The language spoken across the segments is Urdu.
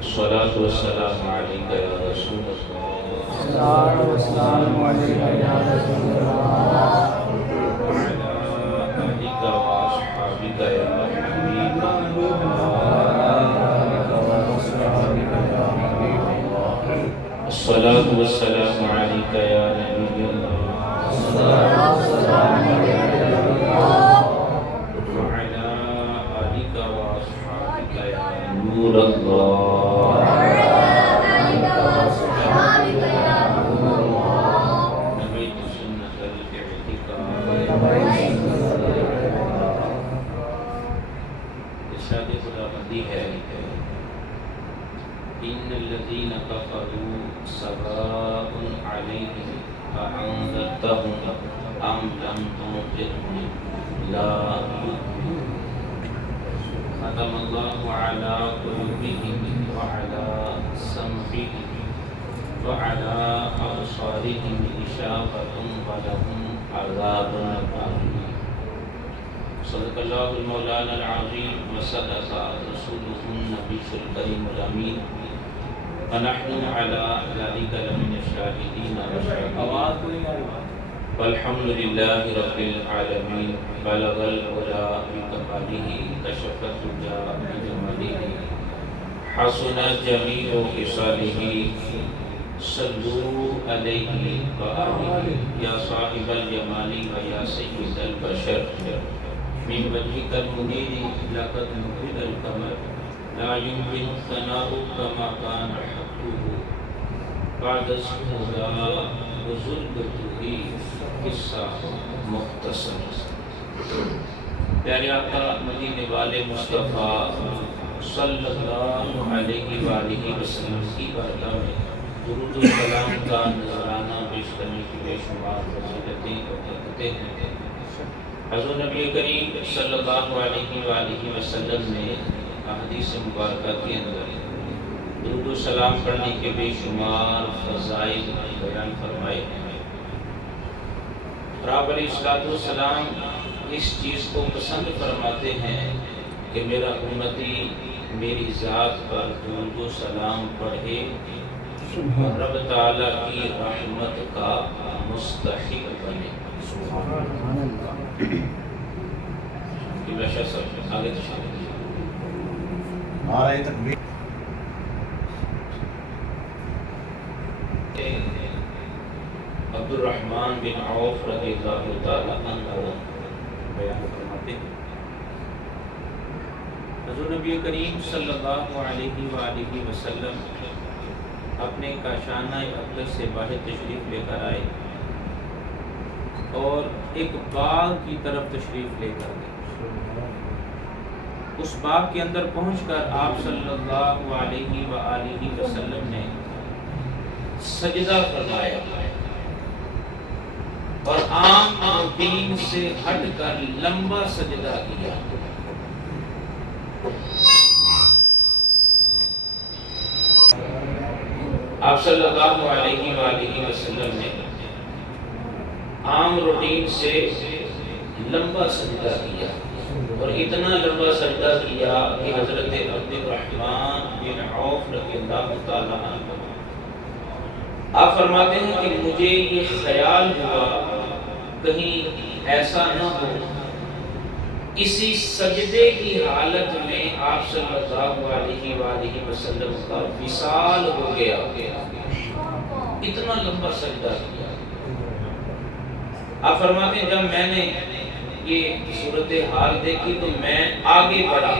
الصلاة والسلام عليك يا رسول الله الصلاة والسلام عليك يا رسول الله وعلى آلك وأصحابك يا حبيب الصلاة والسلام عليك يا نبي الله الصلاة والسلام عليك يا وعلى آلك وأصحابك يا نور الله نبيت سنة الاعتكاف ارشاد خداوندی ہے ان الذين كفروا سواء عليهم أأنذرتهم أم لم تنذرهم لا يؤمنون ختم الله على قلوبهم وعلى سمعهم وعلى أبصارهم غشاوة ولهم عذاب أليم صدق الله المولانا العظيم وصدق رسوله النبي الكريم الأمين ونحن على ذلك لمن الشاهدين والشاكرين والحمد لله رب العالمين بلغ العلا بكماله كشف الدجى بجماله حسن جميع خصاله صلوا عليه وآله يا صاحب الجمال ويا سيد البشر من وجهك المنير لقد نقد القمر لا يمكن ثناء كما كان حقه بعد الهدى وزلته قصہ مختصر پیارے آقا مدینے والے مصطفیٰ صلی اللہ علیہ وآلہ وسلم کی بارگاہ میں درود و سلام کا نذرانہ پیش کرنے کی بے شمار فضیلتیں اور برکتیں ہیں۔ حضور نبی کریم صلی اللہ علیہ وآلہ وسلم نے احادیث مبارکہ کے اندر درود و سلام پڑھنے کے بے شمار فضائل بیان فرمائے ہیں۔ آپ علیہ السلام اس چیز کو پسند فرماتے ہیں کہ میرا امتی میری ذات پر درود و سلام پڑھے اور رب تعالیٰ کی رحمت کا مستحق بنے۔ آگے تشریف نعرہ تکبیر۔ عبد الرحمن بن عوف رضی اللہ تعالیٰ عنہ بیان فرماتے ہیں حضور نبی کریم صلی اللہ علیہ وآلہ وسلم اپنے کاشانہ اقدس سے باہر تشریف لے کر آئے اور ایک باغ کی طرف تشریف لے کر گئے۔ اس باغ کے اندر پہنچ کر آپ صلی اللہ علیہ وآلہ وسلم نے سجدہ فرمایا اور عام روٹین سے ہٹ کر لمبا سجدہ کیا۔ آپ صلی اللہ علیہ وآلہ وسلم نے عام روٹین سے لمبا سجدہ کیا اور اتنا لمبا سجدہ کیا کہ حضرت عبد الرحمن بن عوف رضی اللہ تعالیٰ عنہ آپ فرماتے ہیں کہ مجھے یہ خیال ہوا کہیں ایسا نہ ہو اسی سجدے کی حالت میں آپ صلی اللہ علیہ وآلہ وسلم کا وصال ہو گیا، اتنا لمبا سجدہ کیا۔ آپ فرماتے ہیں جب میں نے یہ صورتحال دیکھی تو میں آگے بڑھا،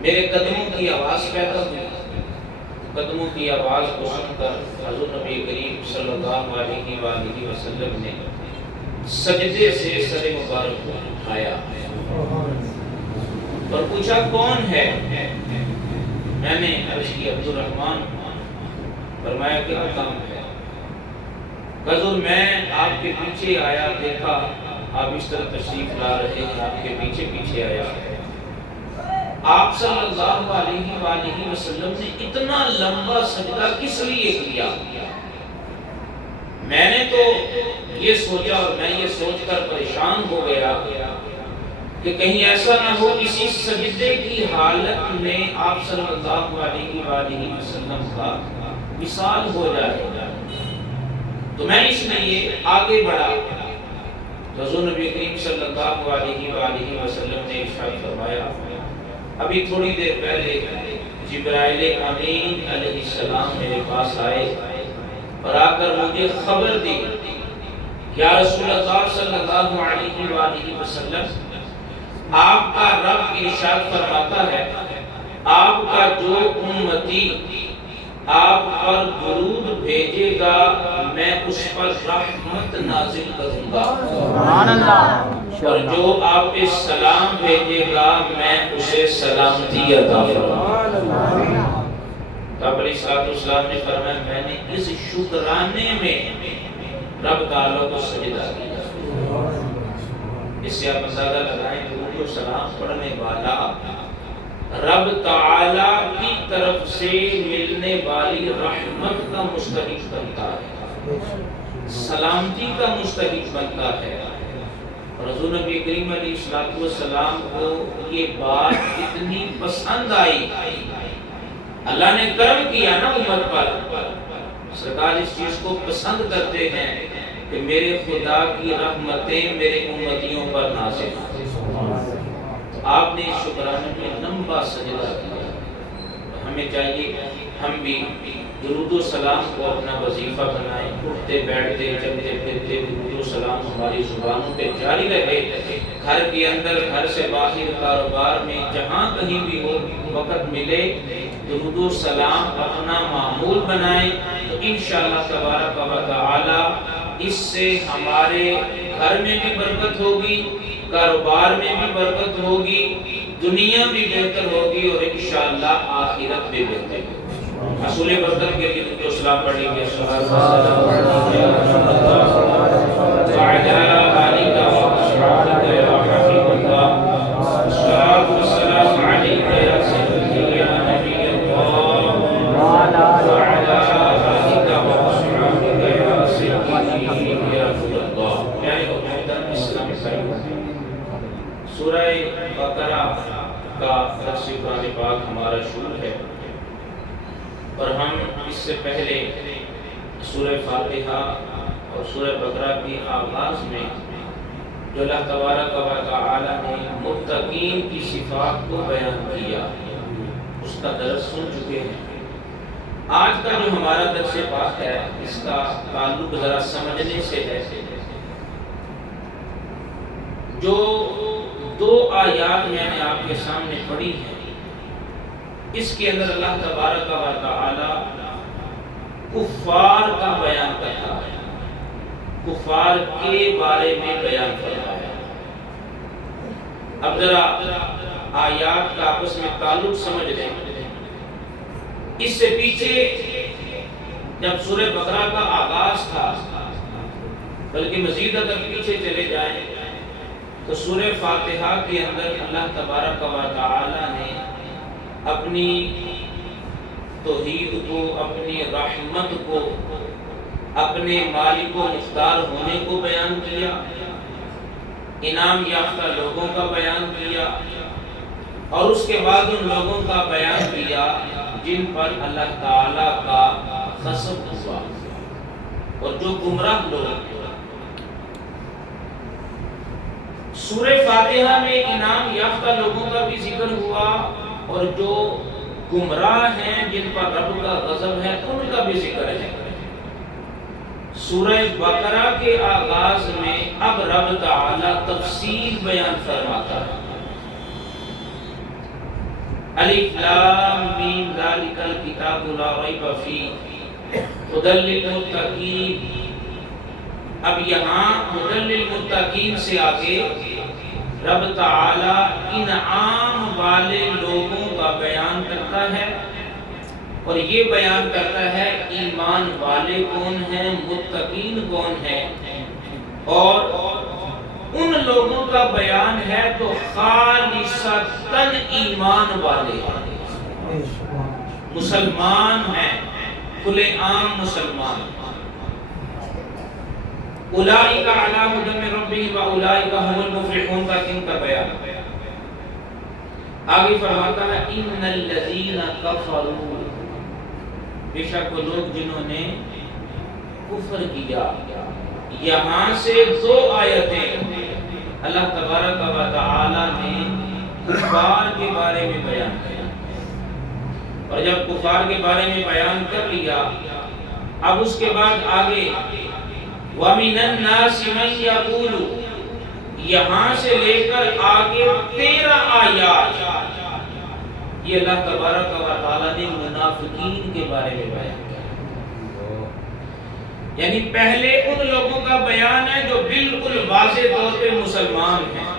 میرے قدموں کی آواز پیدا ہوئی، قدموں کی آواز کو سن کر حضور نبی کریم صلی اللہ علیہ وآلہ وسلم نے سجدے سے سر مبارک کو اٹھایا اور پوچھا کون ہے؟ میں نے عرض کی عبد الرحمن، فرمایا کہ حکم ہے۔ حضور میں آپ کے پیچھے آیا، دیکھا آپ اس طرح تشریف لا رہے ہیں، آپ کے پیچھے پیچھے آیا۔ آپ صلی اللہ علیہ وآلہ وسلم نے اتنا لمبا سجدہ کس لیے کیا؟ میں نے تو یہ سوچا اور میں یہ سوچ کر پریشان ہو گیا کہ کہیں ایسا نہ ہو اسی سجدے کی حالت میں آپ صلی اللہ علیہ وآلہ وسلم کا وصال ہو جائے. تو میں اس لیے آگے بڑھا. حضور نبی کریم صلی اللہ علیہ وآلہ وسلم نے ارشاد فرمایا ابھی تھوڑی دیر پہلے جبرائیل امین علیہ السلام میرے پاس آئے اور آ کر مجھے خبر دی یا رسول اللہ صلی اللہ علیہ وآلہ وسلم آپ کا رب ارشاد فرماتا ہے آپ کا جو امتی آپ پر درود بھیجے گا میں اس پر رحمت نازل کروں گا سبحان اللہ. اور جو آپ پہ سلام بھیجے گا میں اسے سلامتی عطا فرماؤں گا. آپ علیہ السلام نے فرمایا میں نے اس شکرانے میں رب تعالیٰ کو سجدہ کیا. اس سے آپ اندازہ لگائیں درود و سلام پڑھنے والا رب تعالیٰ کی طرف سے ملنے والی رحمت کا مستحق بنتا ہے, سلامتی کا مستحق بنتا ہے. اور حضور نبی کریم علیہ السلام کو یہ بات اتنی پسند آئی, اللہ نے کرم کیا نا امت پر. سرکار اس چیز کو پسند کرتے ہیں کہ میرے خدا کی رحمتیں میرے امتیوں پر نازل ہوں. آپ نے شکرانے میں لمبا سجدہ کیا. ہمیں چاہیے ہم بھی درود و سلام کو اپنا وظیفہ بنائیں, اٹھتے بیٹھتے چلتے پھرتے درود و سلام ہماری زبانوں پہ جاری رہے. گھر کے اندر, گھر سے باہر, کاروبار میں, جہاں کہیں بھی ہو, وقت ملے درود و سلام اپنا معمول بنائیں تو انشاءاللہ تبارک و تعالی اس سے ہمارے گھر میں بھی برکت ہوگی, کاروبار میں بھی برکت ہوگی, دنیا بھی بہتر ہوگی اور انشاءاللہ آخرت بھی بہتر ہوگی. حصول برکت کے لیے درود و سلام پڑھیں گے. سورہ بقرہ کا درس قرآن پاک ہمارا شروع ہے اور ہم اس سے پہلے سورہ فاتحہ اور سورہ بقرہ کی آغاز میں جو اللہ تبارک و تعالی نے متقین کی صفات کو بیان کیا اس کا درس سن چکے ہیں. آج کا جو ہمارا درس پاک ہے اس کا تعلق ذرا سمجھنے سے ہے. جو دو آیات میں نے آپ کے سامنے پڑھی ہیں اس کے اندر اللہ تبارک و تعالی کفار کا بیان کرتا ہے, کفار کے بارے میں بیان کرتا ہے. اب ذرا آیات کا آپس میں تعلق سمجھ لیں. اس سے پیچھے جب سورہ بقرہ کا آغاز تھا, بلکہ مزید اگر پیچھے چلے جائیں تو سورہ فاتحہ کے اندر اللہ تبارک و تعالی نے اپنی توحید کو, اپنی رحمت کو, اپنے مالک و مختار ہونے کو بیان کیا, انعام یافتہ لوگوں کا بیان کیا اور اس کے بعد ان لوگوں کا بیان کیا جن پر اللہ تعالی کا غضب ہوا اور جو گمراہ لوگ. سورہ فاتحہ میں انعام یافتہ لوگوں کا بھی ذکر ہوا اور جو گمراہ ہیں جن پر رب کا غضب ہے ان کا بھی ذکر ہے. سورہ بقرہ کے آغاز میں اب رب تعالی تفصیل بیان فرماتا ہے. الف لام میم ذالک الکتاب لا ریب فیہ ھدی للمتقین. اب یہاں ھدی للمتقین سے آگے رب تعالی انعام والے لوگوں کا بیان کرتا ہے اور یہ بیان کرتا ہے ایمان والے کون ہیں, متقین کون ہیں, اور ان لوگوں کا بیان ہے تو خالصتاً ایمان والے مسلمان ہیں, کھلے عام مسلمان. اولئک علی ھدی من ربہم واولئک ھم المفلحون کا ان کا بیان آگے فرماتا ہے ان الذین کفروا، بے شک وہ لوگ جنہوں نے کفر کیا. یہاں سے دو آیتیں اللہ تبارک و تعالی نے کفار کے بارے میں بیان کیا، اور جب کفار کے بارے میں بیان کر لیا اب اس کے بعد آگے وَمِنَ النَّاسِ مَن يَقُولُ، یہاں سے لے کر آگے 13 آیات یہ اللہ تبارک و تعالی نے منافقین کے بارے میں بیان کیا. یعنی پہلے ان لوگوں کا بیان ہے جو بالکل واضح طور پہ مسلمان ہیں،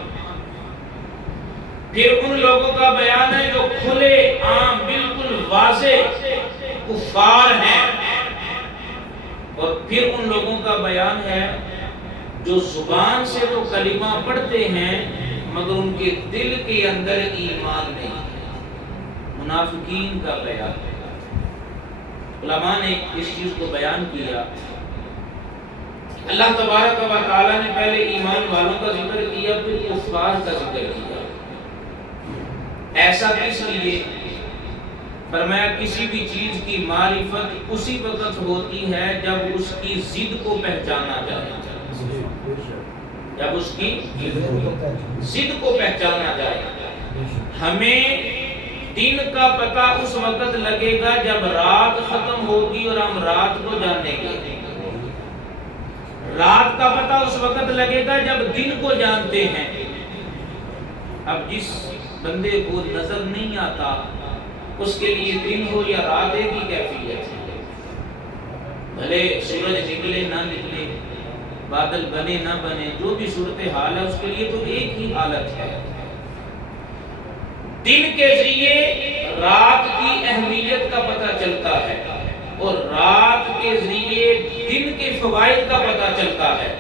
پھر ان لوگوں کا بیان ہے جو کھلے عام بالکل واضح کفار ہیں، اور پھر ان لوگوں کا بیان ہے جو زبان سے تو کلمہ پڑھتے ہیں مگر ان کے دل کے اندر ایمان نہیں ہے، منافقین کا بیان ہے. علماء نے اس چیز کو بیان کیا. اللہ تبارک و تعالی نے پہلے ایمان والوں کا ذکر کیا پھر کفار کا ذکر کیا. ایسا کس لیے؟ فرمایا کسی بھی چیز کی معرفت اسی وقت ہوتی ہے جب اس کی ضد کو پہچانا جائے، جب اس کی ضد کو پہچانا جائے. ہمیں دن کا پتہ اس وقت لگے گا جب رات ختم ہوگی اور ہم رات کو جانیں گے. رات کا پتہ اس وقت لگے گا جب دن کو جانتے ہیں. اب جس بندے کو نظر نہیں آتا اس کے لیے دن ہو یا رات ایک ہی کیفیت ہے. بھلے سورج نکلے نہ نکلے، بادل بنے نہ بنے، جو بھی صورتحال ہے اس کے لیے تو ایک ہی حالت ہے. دن کے ذریعے رات کی اہمیت کا پتہ چلتا ہے اور رات کے ذریعے دن کے فوائد کا پتہ چلتا ہے.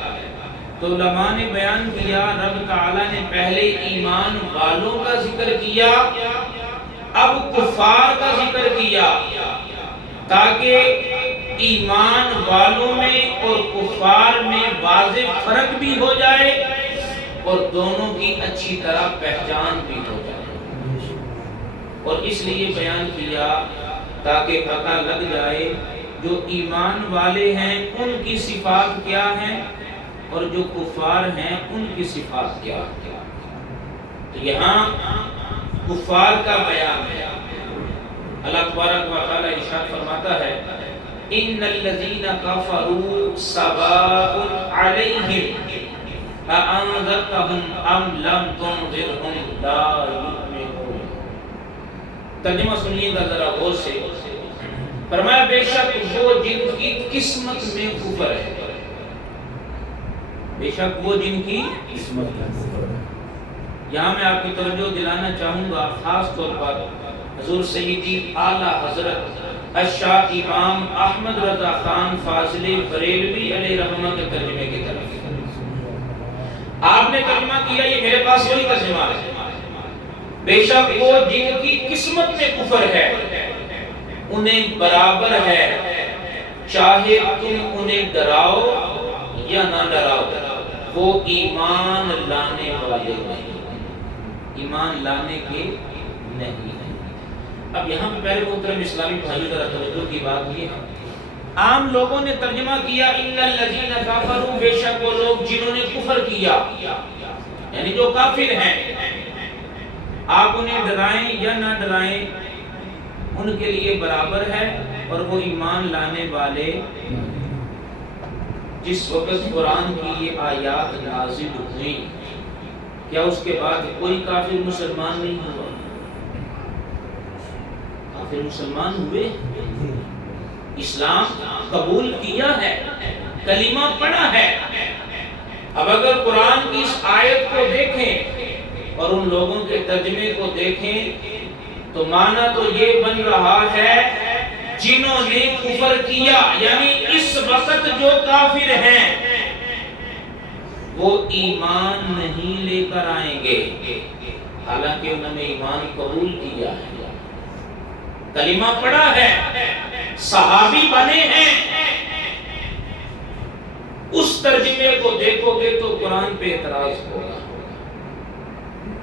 تو علماء نے بیان کیا رب تعالی نے پہلے ایمان والوں کا ذکر کیا اب کفار کا ذکر کیا تاکہ ایمان والوں میں اور کفار میں واضح فرق بھی ہو جائے اور دونوں کی اچھی طرح پہچان بھی ہو جائے. اور اس لیے بیان کیا تاکہ پتہ لگ جائے جو ایمان والے ہیں ان کی صفات کیا ہیں اور جو کفار ہیں ان کی صفات کیا ہیں. تو یہاں کفار کا بیان ہے. اللہ تبارک و تعالی ارشاد فرماتا ہے ان الذين كفروا سواء عليهم أأنذرتهم ام لم تنذرهم لا يؤمنون. ترجمہ سنیے گا ذرا غور سے. فرمایا بے شک وہ جن کی قسمت میں کفر ہے، بے شک وہ جن کی قسمت میں کفر ہے. یہاں میں آپ کی توجہ دلانا چاہوں گا خاص طور پر حضور سیدی اعلیٰ حضرت الشاہ امام احمد رضا خان فاضل بریلوی علیہ رحمہ کے ترجمے کی طرف. آپ نے ترجمہ کیا یہ میرے پاس وہی ترجمہ ہے. بے شک وہ جن کی قسمت میں کفر ہے انہیں برابر ہے چاہے تم انہیں ڈراؤ یا نہ ڈراؤ، وہ ایمان لانے والے نہیں، ایمان لانے کے نہیں. اب یہاں پہ پہلے محترم اسلامی بھائیوں ذرا توجہ کی بات یہ ہے عام لوگوں نے ترجمہ کیا ان الذین کفروا، بے شک وہ لوگ جنہوں نے کفر کیا یعنی جو کافر ہیں. آپ انہیں ڈرائیں یا نہ ڈرائیں ان کے لیے برابر ہے اور وہ ایمان لانے والے. جس وقت قرآن کی یہ آیات نازل ہوئی کیا اس کے بعد کوئی کافر مسلمان نہیں ہوا؟ کافر مسلمان ہوئے، اسلام قبول کیا ہے، کلمہ پڑھا ہے. اب اگر قرآن کی اس آیت کو دیکھیں اور ان لوگوں کے ترجمے کو دیکھیں تو معنی تو یہ بن رہا ہے جنہوں نے کفر کیا یعنی اس وقت جو کافر ہیں وہ ایمان نہیں لے کر آئیں گے حالانکہ انہوں نے ایمان قبول کیا ہے، کلمہ پڑھا ہے، صحابی بنے ہیں. اس ترجمے دیکھو گے تو قرآن پہ اعتراض ہوگا،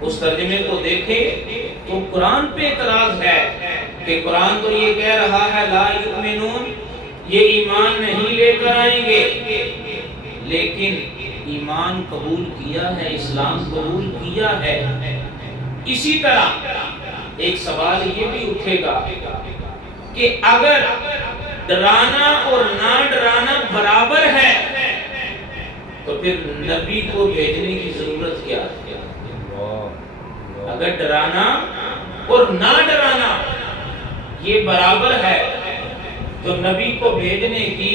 اس ترجمے کو دیکھیں تو قرآن پہ اعتراض ہے کہ قرآن تو یہ کہہ رہا ہے لا یؤمنون، یہ ایمان نہیں لے کر آئیں گے، لیکن ایمان قبول کیا ہے، اسلام قبول کیا ہے۔ اسی طرح ایک سوال یہ بھی اٹھے گا کہ اگر ڈرانا اور نہ ڈرانا برابر ہے تو پھر نبی کو بھیجنے کی ضرورت کیا ہے؟ اگر ڈرانا اور نہ ڈرانا یہ برابر ہے تو نبی کو بھیجنے کی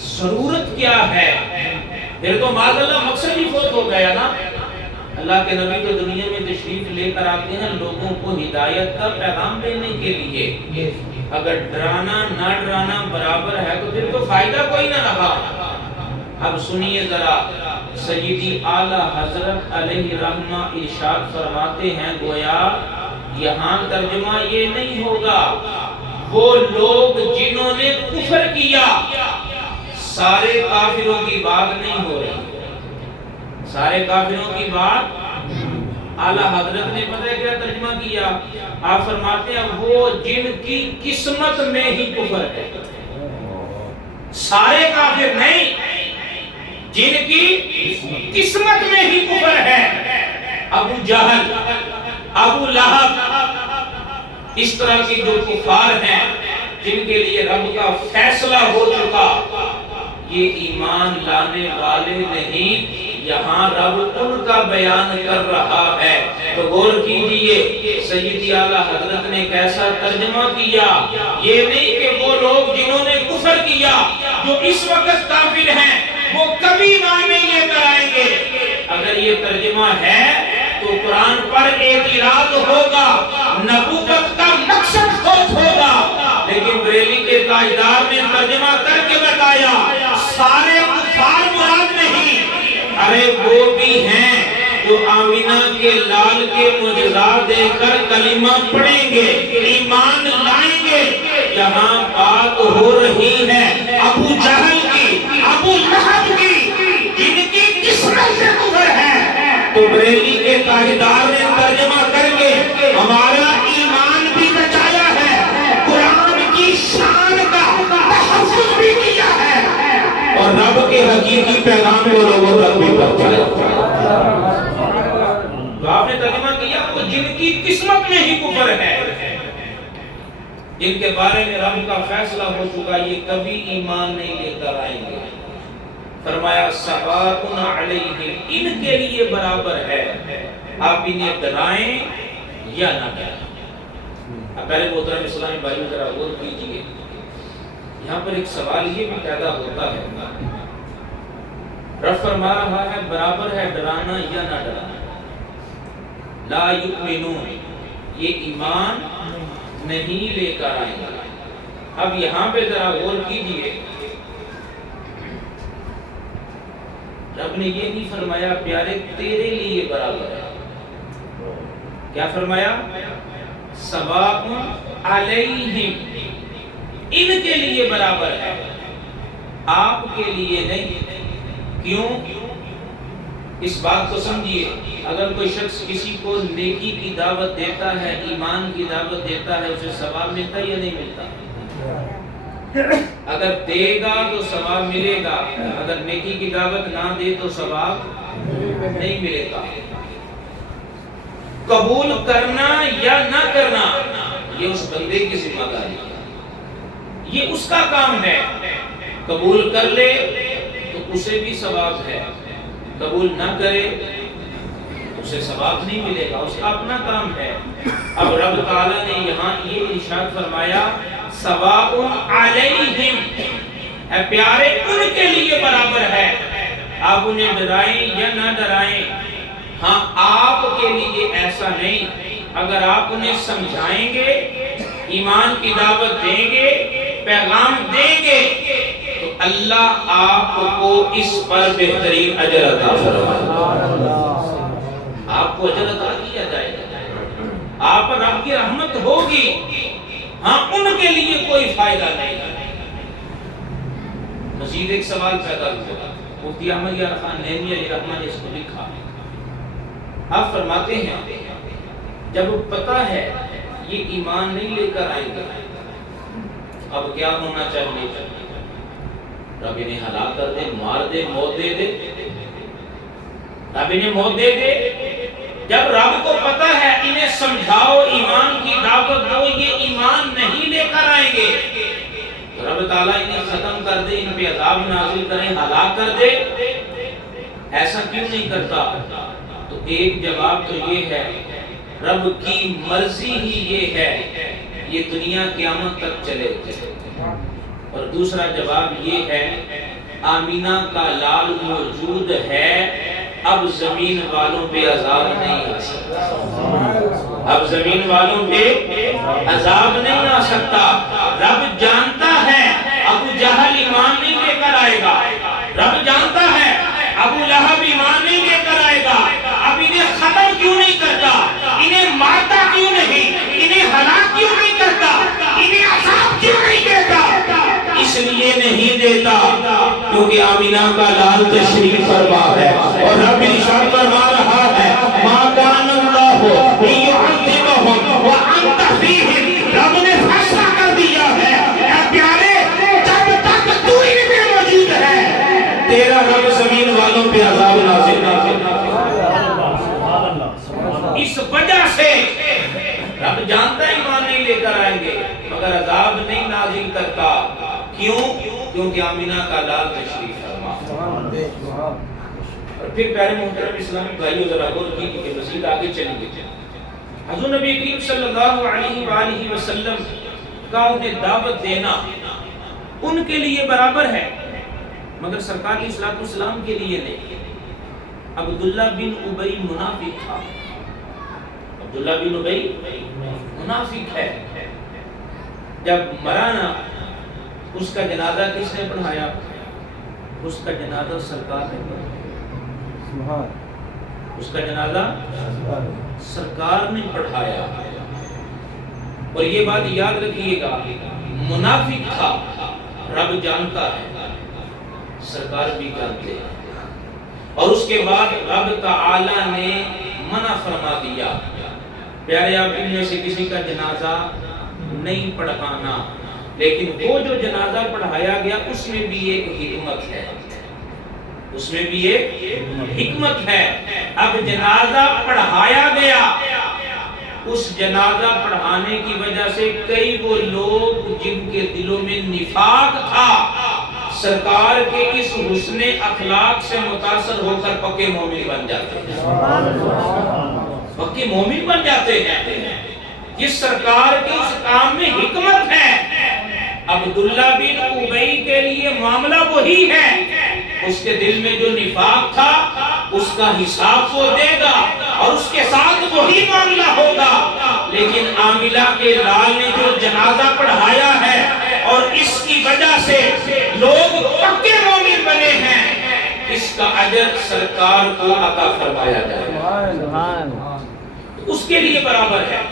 ضرورت کیا ہے؟ پھر تو معاذ اللہ مقصد ہی فوت ہو گیا نا۔ اللہ کے نبی تو دنیا میں تشریف لے کر آتے ہیں لوگوں کو ہدایت کا پیغام دینے کے لیے، اگر ڈرانا نہ ڈرانا برابر ہے تو پھر تو فائدہ کوئی نہ رہا۔ اب سنیے ذرا، سیدی اعلیٰ حضرت علیہ رحمہ ارشاد فرماتے ہیں گویا یہاں ترجمہ یہ نہیں ہوگا وہ لوگ جنہوں نے کفر کیا، سارے کافروں کی بات نہیں ہو رہی، سارے کافروں کی بات۔ اعلیٰ حضرت نے پتہ ہے کیا ترجمہ کیا؟ آپ فرماتے ہیں وہ جن کی قسمت میں ہی کفر ہے، سارے کافر نہیں، جن کی قسمت میں ہی کفر ہے۔ ابو جہل، ابو لہب، اس طرح کی جو کفار ہیں جن کے لیے رب کا فیصلہ ہو چکا، یہ ایمان لانے والے نہیں، یہاں رب ان کا بیان کر رہا ہے۔ تو غور کیجئے سیدی اعلیٰ حضرت نے کیسا ترجمہ کیا، یہ نہیں کہ وہ لوگ جنہوں نے کفر کیا جو اس وقت کافر ہیں وہ کبھی ایمان نہیں لے کر آئیں گے۔ اگر یہ ترجمہ ہے تو قرآن پر اعتراض ہوگا، نبوت کا مقصد خود ہوگا، لیکن بریلی کے تاجدار نے ترجمہ کر کے بتایا سارے کفار مراد نہیں، ارے وہ بھی ہیں جو آمینہ کے لال کے معجزات دیکھ کر کلمہ پڑھیں گے، ایمان لائیں گے۔ یہاں بات ہو رہی ہے ابو جہل کی، ابو لہب کی، جن کی قسمت سے کفر ہے۔ تو بریلی کے تاجدار نے ترجمہ کر کے ہمارا ایمان بھی بچایا ہے، قرآن کی شان کا تحفظ بھی کیا ہے، اور رب کے حقیقی پیغام کو لوگوں تک بھی پہنچایا۔ تو آپ نے ترجمہ کیا وہ جن کی قسمت میں ہی کفر ہے، جن کے بارے میں رب کا فیصلہ ہو چکا یہ کبھی ایمان نہیں لے کر آئیں گے۔ فرمایا سواء علیہم، ان کے لیے برابر ہے آپ انہیں ڈرائیں یا نہ ڈرائیں۔ اب پہلے محترم اسلامی بھائیوں ذرا غور کیجئے، یہاں پر ایک سوال یہ بھی پیدا ہوتا ہے، رب فرما رہا ہے برابر ہے ڈرانا یا نہ ڈرانا، لا یؤمنون، یہ ایمان نہیں لے کر آئیں گے۔ اب یہاں پہ ذرا غور کیجئے، رب نے یہ نہیں فرمایا پیارے تیرے لیے برابر ہے، کیا فرمایا؟ سواء علیہم، ان کے لیے برابر ہے، آپ کے لیے نہیں۔ کیوں؟ اس بات کو سمجھیے، اگر کوئی شخص کسی کو نیکی کی دعوت دیتا ہے، ایمان کی دعوت دیتا ہے، اسے ثواب ملتا یا نہیں ملتا؟ اگر دے گا تو ثواب ملے گا، اگر نیکی کی دعوت نہ دے تو ثواب نہیں ملے گا۔ قبول کرنا یا نہ کرنا یہ اس بندے کی ذمہ داری ہے، یہ اس کا کام ہے۔ قبول کر لے تو اسے بھی ثواب ہے، قبول نہ کرے اسے ثواب نہیں ملے گا، اس کا اپنا کام ہے۔ اب رب تعالیٰ نے یہاں یہ ارشاد فرمایا سواء علیہم، اے پیارے ان کے لیے برابر ہے، آپ انہیں ڈرائیں یا نہ ڈرائیں۔ ہاں آپ کے لیے ایسا نہیں، اگر آپ انہیں سمجھائیں گے، ایمان کی دعوت دیں گے، پیغام دیں گے تو اللہ آپ کو اس پر بہترین اجر عطا فرمائے گا، آپ کو اجر عطا کیا جائے گا، آپ پر رب کی رحمت ہوگی۔ ہاں ان کے لیے کوئی فائدہ نہیں۔ مزید ایک سوال پیدا ہوا، مفتی احمد یار خان نعیمی علیہ رحمہ نے اس کو لکھا. آپ فرماتے ہیں جب پتہ ہے یہ ایمان نہیں لے کر آئیں گے اب کیا ہونا چاہیے؟ رب انہیں ہلاک کر دے، مار دے، موت دے دے. رب انہیں موت دے دے. جب رب کو پتہ ہے انہیں سمجھاؤ، ایمان کی دعوت دو، یہ ایمان نہیں لے کر آئیں گے، رب تعالیٰ انہیں ختم کر دے، ان پہ عذاب نازل کریں، ہلاک کر دے. ایسا کیوں نہیں کرتا؟ تو ایک جواب تو یہ ہے رب کی مرضی ہی یہ ہے یہ دنیا قیامت تک چلے گی. اور دوسرا جواب یہ ہے آمینہ کا لال موجود ہے، اب زمین والوں پہ عذاب نہیں آ سکتا. اب زمین والوں پہ عذاب نہیں آ سکتا. رب جانتا ہے ابو جہل ایمان نہیں لے کر آئے گا، رب جانتا ہے ابو لہب ایمان نہیں لے کر آئے گا. اب انہیں ختم کیوں نہیں کرتا؟ انہیں مارتا کیوں نہیں؟ انہیں ہلاک کیوں نہیں کرتا؟ انہیں عذاب کیوں نہیں دیتا؟ اس لیے نہیں دیتا کیونکہ آمینہ کا لال تشریف فرما ہے. اور رب ارشاد فرما رہا ہے ما کان اللہ لیعذبہم وانت فیہم. رب نے فیصلہ کر دیا ہے اے پیارے جب تک تو ان میں موجود ہے تیرا رب زمین والوں پہ عذاب نازل نہ کرتا. اس وجہ سے رب جانتا ہے ایمان نہیں لے کر آئیں گے مگر عذاب نہیں نازل کرتا. کیوں؟ کیونکہ آمینہ کا لال تشریف فرما. اور پھر پیارے محترم اسلامی بھائیو ذرا غور کیجیے، مزید آگے چلیں گے. حضور نبی کریم صلی اللہ علیہ وآلہ وسلم کا انہیں دعوت دینا ان کے لیے برابر ہے مگر سرکار علیہ الصلوۃ والسلام کے لیے نہیں. عبداللہ بن ابی منافق تھا. عبداللہ بن ابی منافق ہے. جب مرانا اس کا جنازہ کس نے پڑھایا؟ اس کا جنازہ سرکار نے پڑھایا. اس کا جنازہ سرکار نے پڑھایا. اور یہ بات یاد رکھیے گا منافق تھا، رب جانتا ہے، سرکار بھی جانتے ہیں. اور اس کے بعد رب تعالی نے منع فرما دیا پیارے آپ ان میں سے کسی کا جنازہ نہیں پڑھانا. لیکن وہ جو جنازہ پڑھایا گیا اس میں بھی ایک حکمت ہے، اس میں بھی ایک حکمت ہے. اب جنازہ پڑھایا گیا، اس جنازہ پڑھانے کی وجہ سے کئی وہ لوگ جن کے دلوں میں نفاق تھا سرکار کے اس حسن اخلاق سے متاثر ہو کر پکے مومن بن جاتے ہیں. پکے مومن بن جاتے ہیں. جس سرکار کے اس کام میں حکمت ہے. عبداللہ بن ابی کے لیے معاملہ وہی ہے. اس کے دل میں جو نفاق تھا اس کا حساب وہ دے گا اور اس کے ساتھ وہی معاملہ ہوگا. لیکن عاملہ کے لال نے جو جنازہ پڑھایا ہے اور اس کی وجہ سے لوگ پکے مومن بنے ہیں، اس کا اجر سرکار کو عطا فرمایا جائے. اس کے لیے برابر ہے.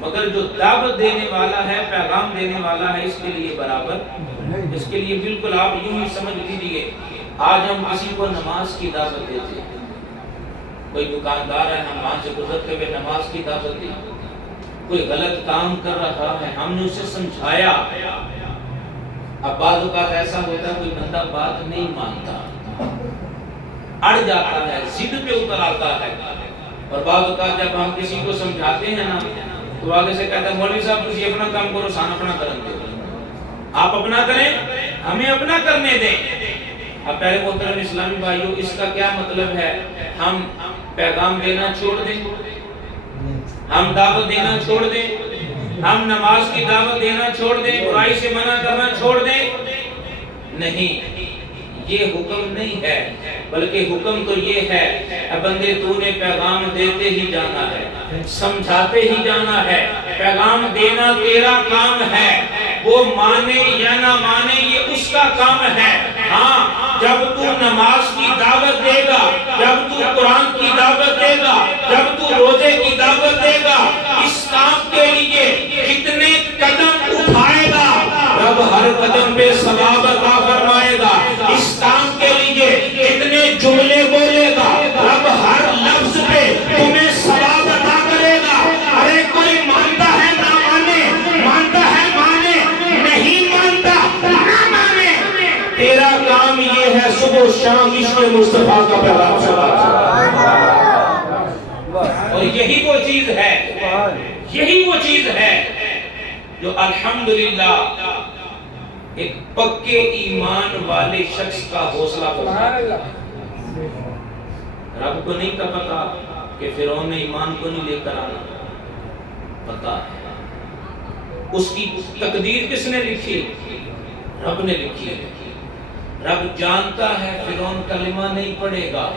مگر جو دعوت دینے والا ہے، پیغام دینے والا ہے، اس کے لیے برابر. اس کے لیے بالکل آپ یوں ہی سمجھ لیجیے آج ہم کسی کو نماز کی دعوت دیتے ہیں. کوئی دکاندار ہے، ہم وہاں سے گزرتے ہوئے نماز کی دعوت دی. کوئی غلط کام کر رہا ہے، ہم نے اسے سمجھایا. اب بعض اوقات ایسا ہوتا ہے کوئی بندہ بات نہیں مانتا، اڑ جاتا ہے، ضد پہ اتر آتا ہے. اور بعض اوقات جب ہم کسی کو سمجھاتے ہیں نا تو آگے سے کہتا ہے مولوی صاحب تسی اپنا کام کرو، سان اپنا کرن دے. آپ اپنا کریں، ہمیں اپنا کرنے دیں. اب پہلے محترم اسلامی بھائیوں اس کا کیا مطلب ہے؟ ہم پیغام دینا چھوڑ دیں، ہم دعوت دینا چھوڑ دیں، ہم نماز کی دعوت دینا چھوڑ دیں، برائی سے منع کرنا چھوڑ دیں؟ نہیں، یہ حکم نہیں ہے. بلکہ حکم تو یہ ہے اے بندے تو نے پیغام دیتے ہی جانا ہے، سمجھاتے ہی جانا ہے. پیغام دینا تیرا کام ہے، وہ مانے یا نہ مانے یہ اس کا کام ہے. ہاں جب تو نماز کی دعوت دے گا، جب تو قرآن کی دعوت دے گا، جب تو روزے کی دعوت دے گا، اس کام کے لیے کتنے قدم اٹھائے گا رب ہر قدم پہ ثواب عطا فرمائے گا. اس کام کے لیے تیرا کام یہ ہے صبح و شام عشق مصطفیٰ کا پیغام سنا۔ اور یہی وہ چیز ہے جو الحمدللہ ایک پکے ایمان والے شخص کا حوصلہ بڑھاتا ہے۔ رب کو نہیں پتا کہ فرعون نے ایمان کو نہیں لے کر آنا، پتا ہے۔ اس کی تقدیر کس نے لکھی؟ رب نے لکھی ہے۔ رب جانتا ہے فرعون کلمہ نہیں پڑھے گا،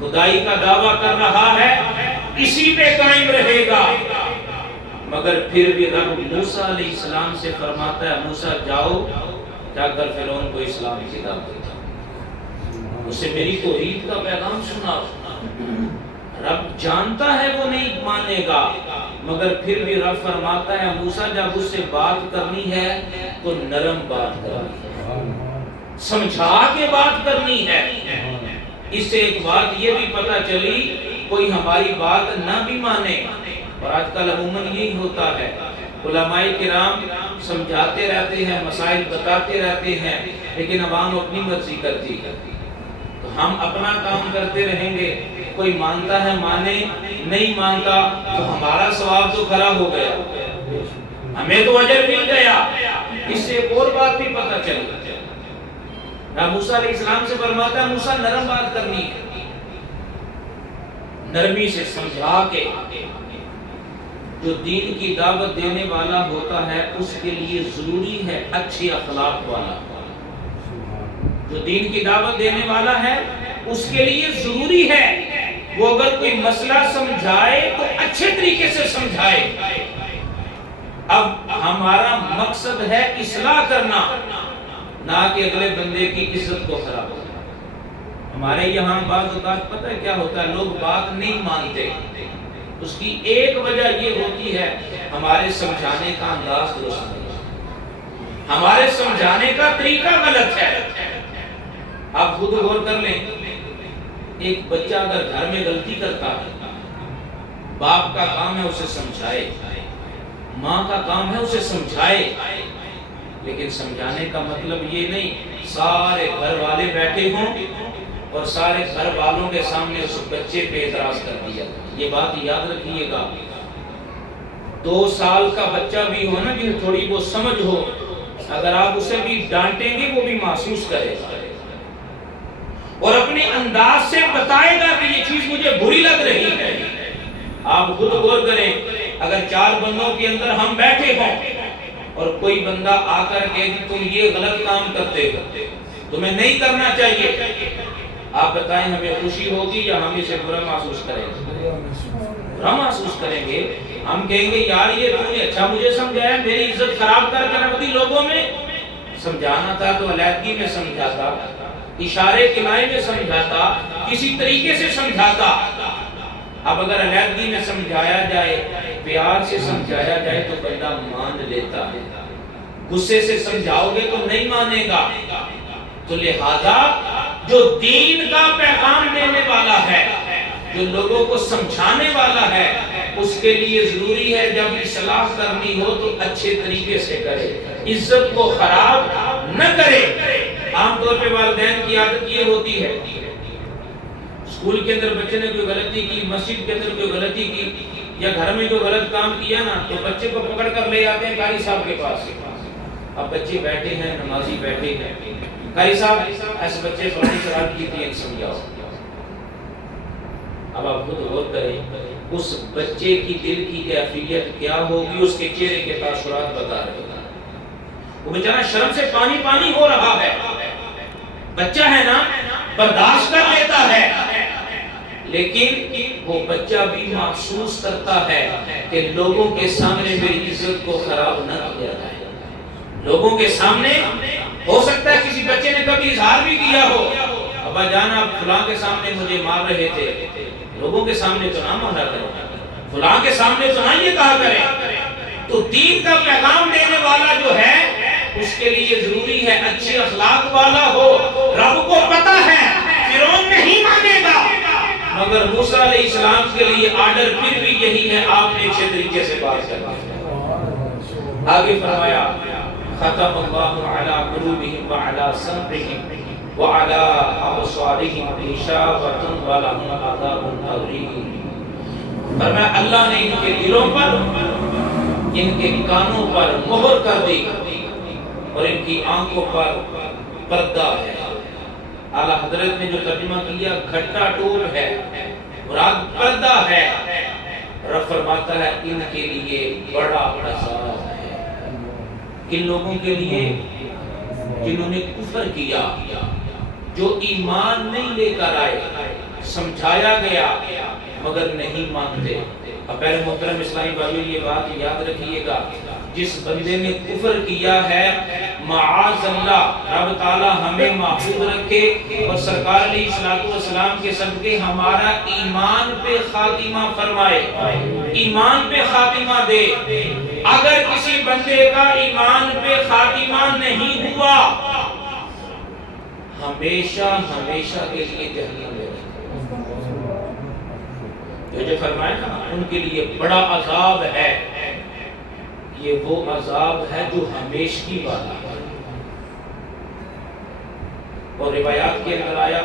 خدائی کا دعویٰ کر رہا ہے، اسی پہ قائم رہے گا، مگر پھر بھی رب موسیٰ علیہ السلام سے فرماتا ہے موسیٰ جاؤ جا کر فرعون کو اسلام کی دعوت دو، اسے میری توحید کا پیغام سناؤ۔ رب جانتا ہے وہ نہیں مانے گا، مگر پھر بھی رب فرماتا ہے موسیٰ جب اس سے بات کرنی ہے تو نرم بات کرنی ہے، سمجھا کے بات کرنی ہے۔ اس سے ایک بات یہ بھی پتہ چلی، کوئی ہماری بات نہ بھی مانے، اور آج کل عموماً یہی ہوتا ہے، علماء کرام سمجھاتے رہتے ہیں، مسائل بتاتے رہتے ہیں، لیکن عوام اپنی مرضی کرتی ہے۔ تو ہم اپنا کام کرتے رہیں گے، کوئی مانتا ہے مانے، نہیں مانتا تو ہمارا ثواب تو کھڑا ہو گیا، ہمیں تو اجر مل گیا۔ اس سے ایک اور بات بھی پتہ چل گئی، موسیٰ علیہ السلام سے فرماتا ہے موسیٰ نرم بات کرنی ہے، نرمی سے سمجھا کے۔ جو دین کی دعوت دینے والا ہوتا ہے اس کے لیے ضروری ہے اچھے اخلاق والا، جو دین کی دعوت دینے والا ہے اس کے لیے ضروری ہے وہ اگر کوئی مسئلہ سمجھائے تو اچھے طریقے سے سمجھائے۔ اب ہمارا مقصد ہے اصلاح کرنا، نہ کہ اگلے بندے کی عزت کو خراب کرنا۔ ہمارے یہاں بعض اوقات پتہ ہے کیا ہوتا ہے، لوگ بات نہیں مانتے، اس کی ایک وجہ یہ ہوتی ہے ہمارے سمجھانے کا انداز درست نہیں، ہمارے سمجھانے کا طریقہ غلط ہے۔ آپ خود غور کر لیں، ایک بچہ اگر گھر میں غلطی کرتا ہے، باپ کا کام ہے اسے سمجھائے، ماں کا کام ہے اسے سمجھائے، لیکن سمجھانے کا مطلب یہ نہیں سارے گھر والے بیٹھے ہوں اور سارے گھر والوں کے سامنے اس بچے پہ اعتراض کر دیا۔ یہ بات یاد رکھیے گا، 2 سال کا بچہ بھی ہو نا جسے تھوڑی بہت سمجھ ہو، اگر آپ اسے بھی ڈانٹیں گے وہ بھی محسوس کرے گا اور اپنے انداز سے بتائے گا کہ یہ چیز مجھے بری لگ رہی ہے۔ آپ خود غور کریں، اگر 4 بندوں کے اندر ہم بیٹھے ہوں اور کوئی بندہ آ کر کہ تم یہ غلط کام کرتے ہو، تمہیں نہیں کرنا چاہیے، آپ بتائیں ہمیں خوشی ہوگی یا ہم اسے برا محسوس کریں گے؟ برا محسوس کریں گے۔ ہم کہیں گے یار یہ تو نے اچھا مجھے سمجھایا، میری عزت خراب کر کے رکھ دی لوگوں میں۔ سمجھانا تھا تو علیحدگی میں سمجھاتا، اشارے کنائے میں سمجھاتا، کسی طریقے سے سمجھاتا۔ اب اگر علیحدگی میں سمجھایا جائے، پیار سے سمجھایا جائے تو بندہ مان لیتا ہے، غصے سے سمجھاؤ گے تو نہیں مانے گا۔ تو لہذا جو دین کا پیغام دینے والا ہے، جو لوگوں کو سمجھانے والا ہے، اس کے لیے ضروری ہے جب اصلاح کرنی ہو تو اچھے طریقے سے کرے، عزت کو خراب نہ کرے۔ عام طور پہ والدین کی عادت یہ ہوتی ہے، اسکول کے اندر بچے نے کوئی غلطی کی، مسجد کے اندر کوئی غلطی کی، یا گھر میں کوئی غلط کام کیا نا تو بچے کو پکڑ کر لے آتے ہیں قاری صاحب کے پاس۔ اب بچے بیٹھے ہیں، نمازی بیٹھے ہیں، قاری صاحب ایسے بچے فلانی شرارت کی تھی سمجھاؤ۔ اب آپ خود غور کریں اس بچے کی دل کی کیفیت کیا ہوگی، اس کے چہرے کے تاثرات بتا رہے ہیں۔ وہ بیچارہ شرم سے پانی پانی ہو رہا ہے، بچہ ہے نا برداشت کر لیتا ہے، لیکن وہ بچہ بھی محسوس کرتا ہے کہ لوگوں کے سامنے میری عزت کو خراب نہ کیا جائے۔ لوگوں کے سامنے ہو سکتا ہے کسی بچے نے کبھی اظہار بھی کیا ہو، ابا جان آپ فلاں کے سامنے مجھے مار رہے تھے، لوگوں کے سامنے تو نہ مارا کریں، فلاں کے سامنے تو نہ یہ کہا کریں۔ تو دین کا پیغام دینے والا جو ہے اس کے لیے ضروری ہے اچھے اخلاق والا ہو۔ رب کو پتہ ہے فرعون نہیں مانے گا، مگر موسیٰ علیہ السلام کے لیے آرڈر پھر بھی یہی ہے، آپ نے اچھے طریقے سے بات کرنا ہے۔ آگے فرمایا ختم اللہ علی قلوبہم وعلی سمعہم وعلی ابصارہم غشاوۃ ولہم عذاب عظیم۔ فرمایا اللہ نے ان کے دلوں پر، ان کے کانوں پر مہر کر دی اور ان کی آنکھوں پر پردہ ہے۔ اعلیٰ حضرت نے جو ترجمہ کیا گھٹا ٹوپ ہے، مراد پردہ ہے۔ رب فرماتا ہے ان کے لیے بڑا عذاب ہے۔ کن لوگوں کے لیے؟ جنہوں نے کفر کیا، جو ایمان نہیں لے کر آئے، سمجھایا گیا مگر نہیں مانتے۔ اب پہلے محترم اسلامی بھائیوں یہ بات یاد رکھیے گا، جس بندے نے کفر کیا ہے معاذ اللہ، رب تعالی ہمیں محفوظ رکھے اور سرکار علیہ الصلوۃ والسلام کے صدقے ہمارا ایمان پہ خاتمہ فرمائے، ایمان پہ خاتمہ دے۔ اگر کسی بندے کا ایمان پہ خاتمہ نہیں ہوا، ہمیشہ ہمیشہ کے لیے جہنم میں جو فرمایا نا ان کے لیے بڑا عذاب ہے۔ یہ وہ عذاب ہے جو ہمیشگی والا ہے۔ اور روایات کے اندر آیا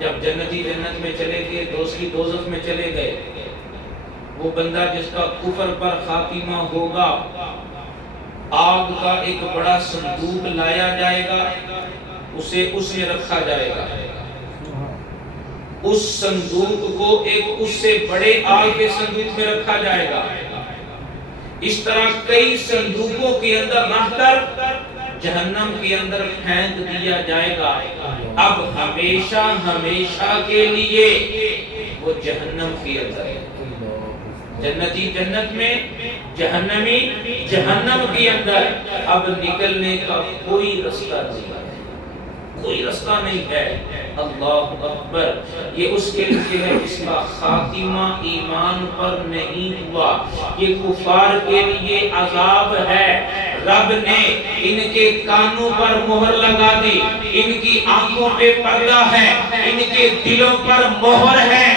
جب جنتی جنت میں چلے گئے، دوسری دوزخ میں چلے گئے، وہ بندہ جس کا کفر پر خاتمہ ہوگا، آگ کا ایک بڑا صندوق لایا جائے گا، اسے اس میں رکھا جائے گا۔ اس صندوق کو ایک اس سے بڑے آگ کے صندوق میں رکھا جائے گا۔ اس طرح کئی صندوقوں کے اندر رکھ کر جہنم کے اندر پھینک دیا جائے گا۔ اب ہمیشہ ہمیشہ کے لیے وہ جہنم کے اندر ہے۔ جنتی جنت میں، جہنمی جہنم کے اندر۔ اب نکلنے کا کوئی رستہ نہیں ہے، کوئی رستہ نہیں ہے۔ اللہ اکبر۔ یہ اس کے لیے ہے جس کا خاتمہ ایمان پر نہیں ہوا، یہ کفار کے لیے عذاب ہے۔ رب نے ان کے کانوں پر مہر لگا دی، ان کی آنکھوں پہ پردہ ہے، ان کے دلوں پر مہر ہے۔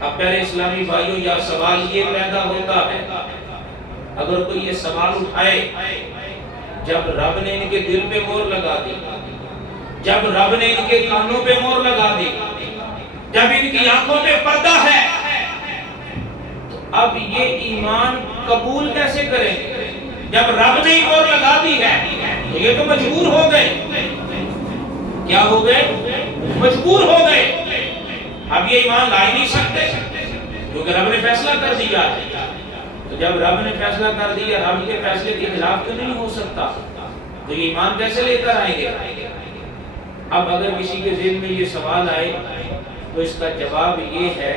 اب پہلے اسلامی بھائیوں یا سوال یہ پیدا ہوتا ہے، اگر کوئی یہ سوال اٹھائے جب رب نے ان کے دل پہ مہر لگا دی، جب رب نے ان کے کانوں پہ مہر لگا دی، جب ان کی آنکھوں پہ پردہ ہے، تو اب یہ ایمان قبول کیسے کریں؟ جب رب نے مہر لگا دی ہے تو یہ تو مجبور ہو گئے۔ کیا ہو گئے؟ مجبور ہو گئے۔ اب یہ ایمان لا ہی نہیں سکتے کیونکہ رب نے فیصلہ کر دیا ہے۔ تو جب رب نے فیصلہ کر دیا، رب کے فیصلے کے خلاف تو نہیں ہو سکتا، تو یہ ایمان کیسے لے کر آئیں گے؟ اب اگر کسی کے ذہن میں یہ سوال آئے تو اس کا جواب یہ ہے،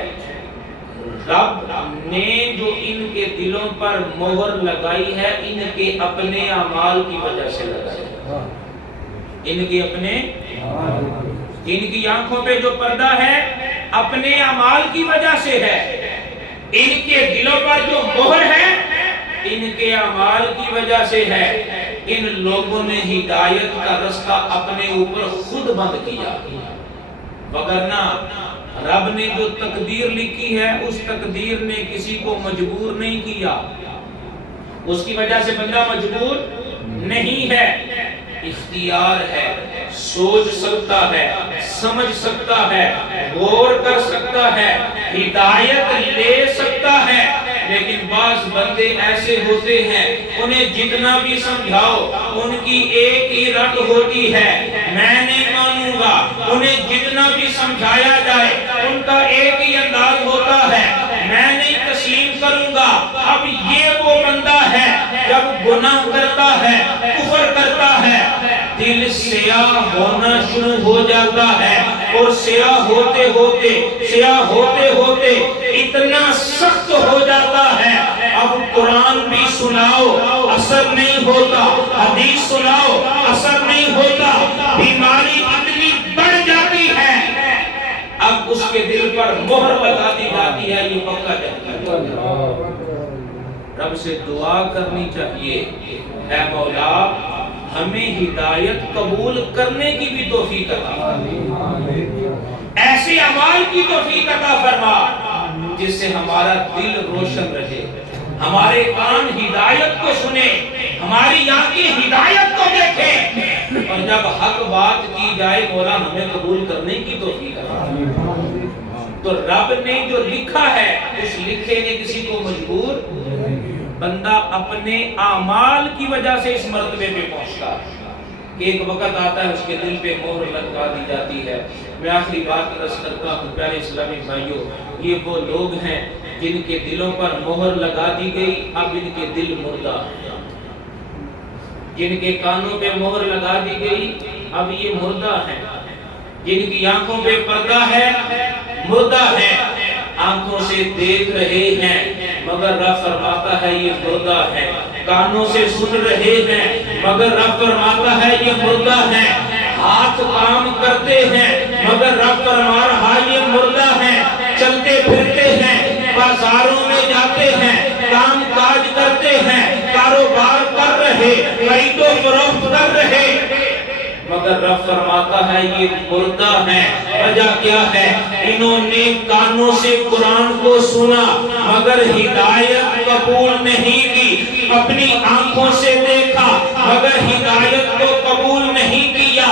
رب نے جو ان کے دلوں پر مہر لگائی ہے ان کے اپنے اعمال کی وجہ سے لگائی ہے۔ ان کے اپنے، ان کی آنکھوں پہ جو پردہ ہے اپنے اعمال کی وجہ سے ہے۔ ان کے دلوں پر جو مہر ہے ان کے اعمال کی وجہ سے ہے۔ ان لوگوں نے ہدایت کا رستہ اپنے اوپر خود بند کیا، وگرنہ رب نے جو تقدیر لکھی ہے اس تقدیر نے کسی کو مجبور نہیں کیا، اس کی وجہ سے بندہ مجبور نہیں ہے۔ اختیار ہے، سوچ سکتا ہے، سمجھ سکتا ہے، غور کر سکتا ہے، ہدایت لے سکتا ہے، لیکن بعض بندے ایسے ہوتے ہیں انہیں جتنا بھی سمجھاؤ ان کی ایک ہی رٹ ہوتی ہے، میں نہیں مانوں گا۔ انہیں جتنا بھی سمجھایا جائے ان کا ایک ہی انداز ہوتا ہے، میں نہیں تسلیم کروں گا۔ اب یہ وہ بندہ ہے جب گناہ کرتا ہے، کفر کرتا ہے، دل سیاہ ہونا شروع ہو جاتا ہے، اور سیاہ ہوتے ہوتے اتنا سخت ہو جاتا ہے اب قرآن بھی سناؤ اثر نہیں ہوتا، حدیث سناؤ اثر نہیں ہوتا، بیماری اتنی بڑھ جاتی ہے، اب اس کے دل پر مہر لگا دی جاتی ہے، یہ پکا جاتا ہے۔ رب سے دعا کرنی چاہیے، اے مولا ہمیں ہدایت قبول کرنے کی بھی توفیق عطا، ایسے اعمال کی توفیق عطا فرما جس سے ہمارا دل روشن رہے، ہمارے کان ہدایت کو سنے، ہماری آنکھیں ہدایت کو دیکھیں، اور جب حق بات کی جائے مولا ہمیں قبول کرنے کی توفیق عطا۔ تو رب نے جو لکھا ہے اس لکھے نے کسی کو مجبور، بندہ اپنے اعمال کی وجہ سے اس مرتبے پہ پہنچتا ہے کہ ایک وقت آتا ہے اس کے دل پہ مہر لگا دی جاتی ہے۔ میں آخری بات عرض کرتا ہوں پیارے اسلامی بھائیوں، یہ وہ لوگ ہیں جن کے دلوں پر مہر لگا دی گئی، اب ان کے دل مردہ ہیں۔ جن کے کانوں پہ مہر لگا دی گئی اب یہ مردہ ہیں۔ جن کی آنکھوں پہ پردہ ہے مردہ ہے، آنکھوں سے دیکھ رہے ہیں مگر رب فرماتا ہے یہ مردہ ہے، کانوں سے سن رہے ہیں مگر رب فرماتا ہے یہ مردہ ہے، ہاتھ کام کرتے ہیں مگر رب فرما رہا یہ مردہ ہے، چلتے پھرتے ہیں، بازاروں میں جاتے ہیں، کام کاج کرتے ہیں، کاروبار کر رہے، خرید و فروخت کر رہے، مگر رب فرماتا ہے یہ مردہ ہے۔ وجہ کیا ہے؟ انہوں نے کانوں سے قرآن کو سنا مگر ہدایت قبول نہیں کی، اپنی آنکھوں سے دیکھا مگر ہدایت کو قبول نہیں کیا،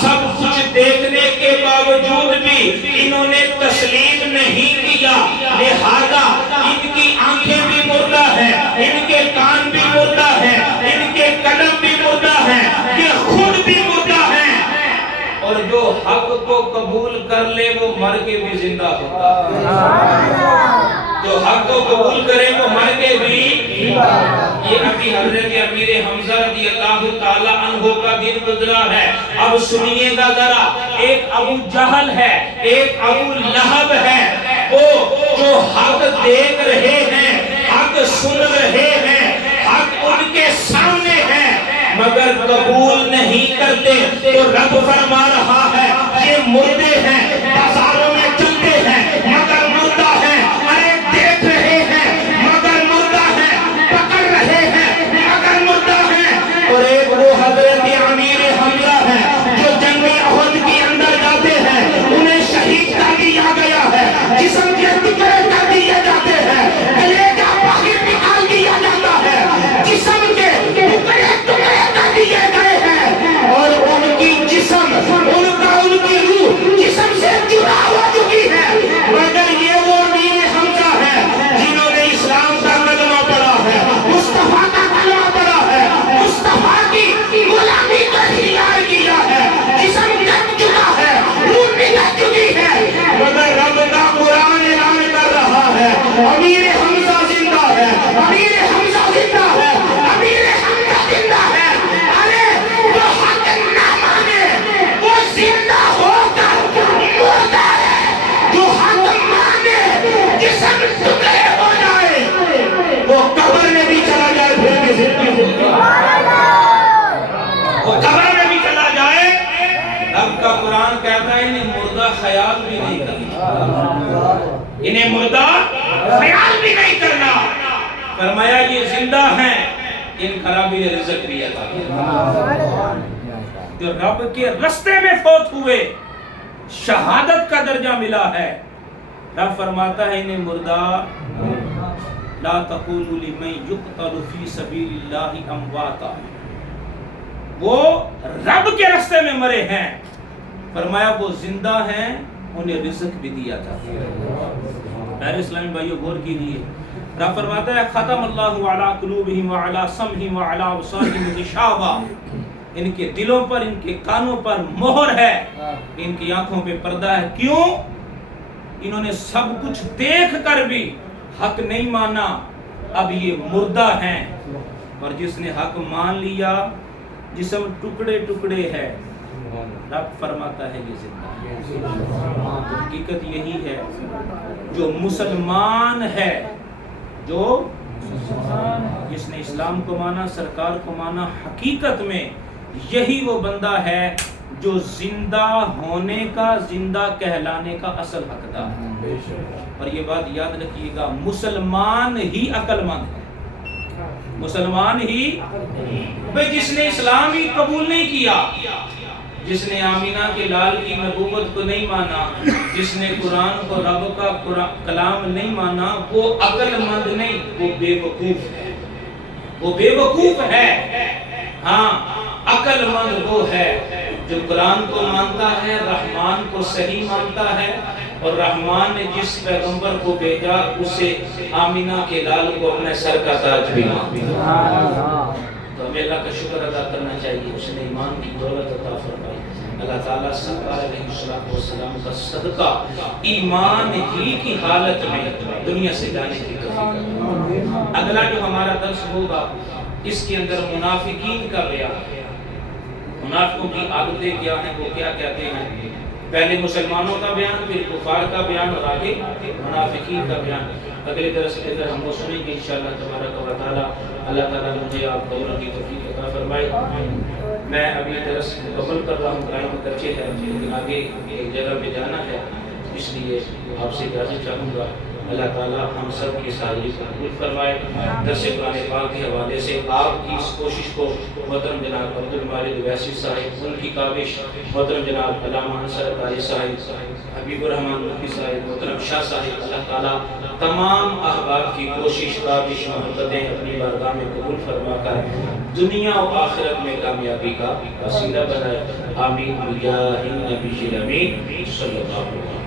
سب کچھ دیکھنے کے باوجود بھی انہوں نے تسلیم نہیں کیا، لہذا ان کی آنکھیں بھی مردہ ہیں، ان کے کان بھی مردہ ہیں، ان کے قلم بھی مردہ ہیں، یہ خود بھی مردہ ہیں، اور جو حق کو قبول کر لے وہ مر کے بھی زندہ ہوتا ہے۔ جو حق کو قبول کرے وہ مر کے بھی، یہ ابھی حضرت امیر حمزہ رضی اللہ تعالی عنہ کا دن گزرا ہے۔ اب سنیے گا ذرا، ایک ابو جہل ہے، ایک ابو لہب ہے، وہ جو حق دیکھ رہے ہیں، حق سن رہے ہیں، حق ان کے سامنے ہے مگر قبول نہیں کرتے، تو رب فرما رہا ہے یہ مردے ہیں، بازاروں میں چلتے ہیں مگر مردہ ہیں، ارے دیکھ رہے ہیں مگر مردہ ہیں، پکڑ رہے ہیں مگر مردہ ہیں۔ اور ایک وہ حضرت امیر حمزہ ہے جو جنگ احد کے اندر جاتے ہیں، انہیں شہید کر دیا گیا ہے، جسم کے ٹکڑے کر دیے جاتے ہیں، کلیجہ باہر نکال دیا جاتا ہے، جسم کے ٹکڑے کر دیے گئے ہیں، اور ان کی جسم، ان کی روح جسم سے جدا ہو چکی ہے، مگر یہ وہ امیر حمزہ ہے جنہوں نے اسلام کا کلمہ پڑھا ہے، مصطفیٰ کا کلمہ پڑھا ہے، مصطفیٰ کی غلامی کا اختیار کیا ہے، جسم کٹ چکا ہے، روح نکل چکی ہے، مگر رب کا قرآن اعلان کر رہا ہے امیر حمزہ زندہ ہے، امیر حمزہ زندہ ہے، امیر حمزہ زندہ ہے۔ ارے وہ حق نہ مانے وہ زندہ ہو کر مردہ ہے، جو حق مانے جسم ٹکڑے ہو جائے وہ قبر میں بھی چلا جائے پھر بھی زندہ ہو، وہ قبر میں بھی چلا جائے۔ رب کا قرآن کہتا ہے انہیں مردہ خیال بھی نہیں کرنا، انہیں مردہ خیال بھی نہیں کرنا، فرمایا یہ زندہ ہیں، ان خرابی نے رزق بھی عطا کیا۔ جو رب کے رستے میں فوت ہوئے شہادت کا درجہ ملا ہے، رب فرماتا ہے انہیں مردہ لا تقولوا لمن يقتل في سبيل الله امواتا، وہ رب کے رستے میں مرے ہیں، فرمایا وہ زندہ ہیں، انہیں رزق بھی دیا تھا۔ میرے اسلامی بھائیو غور کیجیے، رب فرماتا ہے ختم اللہ علی قلوبہم وعلی سمعہم وعلی ابصارہم غشاوہ، ان کے دلوں پر، ان کے کانوں پر مہر ہے، ان کی آنکھوں پہ پردہ ہے۔ کیوں؟ انہوں نے سب کچھ دیکھ کر بھی حق نہیں مانا، اب یہ مردہ ہیں، اور جس نے حق مان لیا جسم ٹکڑے ٹکڑے ہے، رب فرماتا ہے یہ زندہ۔ حقیقت یہی ہے، جو مسلمان ہے، جو جس نے اسلام کو مانا، سرکار کو مانا، حقیقت میں یہی وہ بندہ ہے جو زندہ ہونے کا، زندہ کہلانے کا اصل حقدار ہے۔ اور یہ بات یاد رکھیے گا، مسلمان ہی عقل مند ہے، مسلمان ہی، جس نے اسلام ہی قبول نہیں کیا، جس نے آمینہ کے لال کی نبوت کو نہیں مانا، جس نے قرآن کو رب کا کلام نہیں مانا، وہ عقل مند نہیں، وہ بے وقوف ہے۔ وہ بے وقوف ہے، ہاں عقل مند وہ ہے جو قرآن کو مانتا ہے، رحمان کو صحیح مانتا ہے، اور رحمان نے جس پیغمبر کو بھیجا اسے آمینہ کے لال کو اپنے سر کا تاج بھی مانتا۔ تو ہمیں اللہ کا شکر ادا کرنا چاہیے، اس نے ایمان کی دولت عطا فرمائی۔ اللہ تعالیٰ سرکار علیہ السلام کا صدقہ ایمان ہی کی حالت میں دنیا سے جانے کی توفیق۔ اگلا جو ہمارا درس ہوگا اس کے اندر منافقین کا بیان ہے، منافقوں کی عادتیں کیا ہیں، وہ کیا کہتے ہیں، پہلے مسلمانوں کا بیان، پھر کفار کا بیان، اور آگے منافقین کا بیان۔ اگلے درس کے اندر ہم وہ سنیں گے انشاءاللہ تبارک و تعالی۔ اللہ تعالیٰ مجھے آپ دونوں کی توفیق عطا فرمائے۔ میں ابھی درس مکمل کر رہا ہوں، ٹائم کچے ہے لیکن آگے ایک جگہ پہ جانا ہے، اس لیے آپ سے اجازت چاہوں گا۔ اللہ تعالیٰ ہم سب کی حاضری قبول فرمائے۔ درس قرآن پاک کے حوالے سے آپ کی اس کوشش کو محترم جناب عبد المالک ویسی صاحب، ان کی کاوش محترم جناب علامہ انصر قاری صاحب، حبیب الرحمان مفتی صاحب، محترم شاہ صاحب، اللہ تعالیٰ تمام احباب کی کوشش کاوش محبتیں اپنی بارگاہ میں قبول فرما کر دنیا و آخرت میں کامیابی کا وسیلہ بنائے۔ آمین بجاہ النبی الامین صلی اللہ علیہ وسلم۔